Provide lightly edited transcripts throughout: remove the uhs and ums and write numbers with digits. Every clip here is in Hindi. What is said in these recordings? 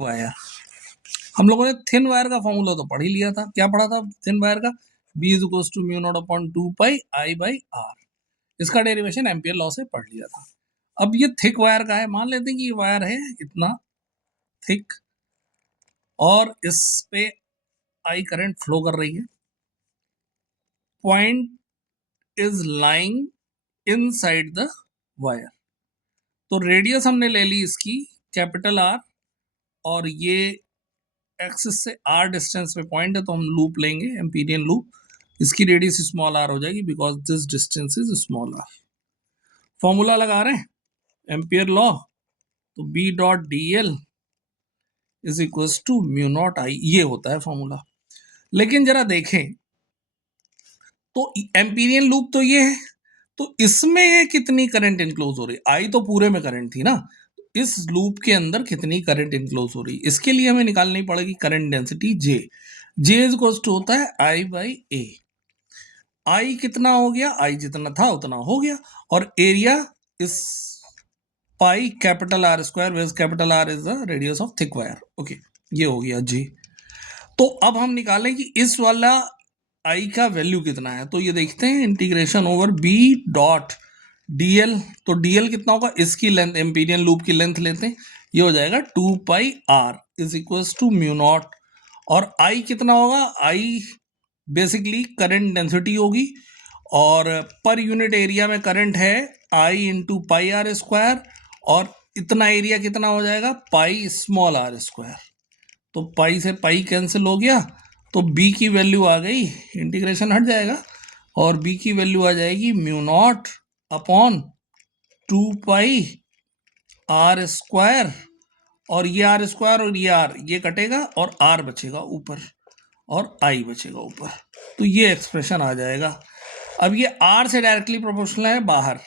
वायर, हम लोगों ने थिन वायर का फॉर्मूला तो पढ़ ही लिया था। क्या पढ़ा था थिन वायर का? B is equal to mu naught upon 2 pi I by R. इसका डेरिवेशन एम्पियर लॉ से पढ़ लिया था। अब ये थिक वायर का है, मान लेते हैं कि ये वायर है इतना थिक और इस पे I करंट फ्लो कर रही है, point is lying inside the wire. तो रेडियस हमने ले ली इसकी कैपिटल R, और ये एक्सिस से R डिस्टेंस पे पॉइंट है, तो हम लूप लेंगे एम्पीरियन लूप। इसकी रेडियस स्मॉल r हो जाएगी because this distance is small r। Formula लगा रहे हैं एम्पियर लॉ, तो B dot D L is equal to mu naught I, ये होता है फॉर्मूला। लेकिन जरा देखें तो एम्पीरियन लूप तो ये है, तो इसमें ये कितनी करंट इनक्लोज हो रही है? I तो पूरे में करंट थी ना, इस लूप के अंदर कितनी करंट इनक्लोज हो रही है, इसके लिए हमें निकालनी पड़ेगी current density J। J is equal to होता है I बाई A। I कितना हो गया? I जितना था उतना हो गया, और एरिया इस pi capital R square, where capital R is the radius of thick wire. Okay, ये हो गया J। तो अब हम निकालें कि इस वाला I का वैल्यू कितना है, तो ये देखते हैं integration over B dot dl। तो dl कितना होगा? इसकी लेंथ, एम्पीरियन लूप की लेंथ लेते हैं, ये हो जाएगा 2 pi R is equal to mu naught, और I कितना होगा? I बेसिकली करंट डेंसिटी होगी, और पर यूनिट एरिया में करंट है I into pi R square, और इतना एरिया कितना हो जाएगा? Pi small R square. तो पाई से पाई कैंसिल हो गया, तो B की वैल्यू आ गई, इंटीग्रेशन हट जाएगा, और B की वैल्यू आ जाएगी mu naught upon 2 pi R square, और ये आर स्क्वायर और ये आर, ये कटेगा और R बचेगा ऊपर और I बचेगा ऊपर। तो ये एक्सप्रेशन आ जाएगा। अब ये R से डायरेक्टली प्रोपोर्शनल है बाहर,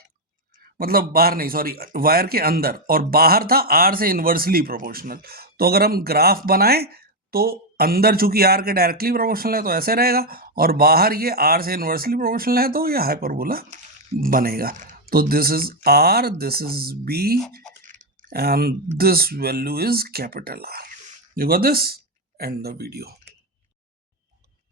मतलब बाहर नहीं, सॉरी, वायर के अंदर, और बाहर था R से इन्वर्सली प्रोपोर्शनल। तो अगर हम ग्राफ बनाएं तो अंदर चूंकि R के डायरेक्टली प्रोपोर्शनल है तो ऐसे रहेगा, और बाहर ये R से इन्वर्सली प्रोपोर्शनल है तो ये हाइपरबोला बनेगा। तो this is R, this is B, and this value is capital R. You got this? End the video.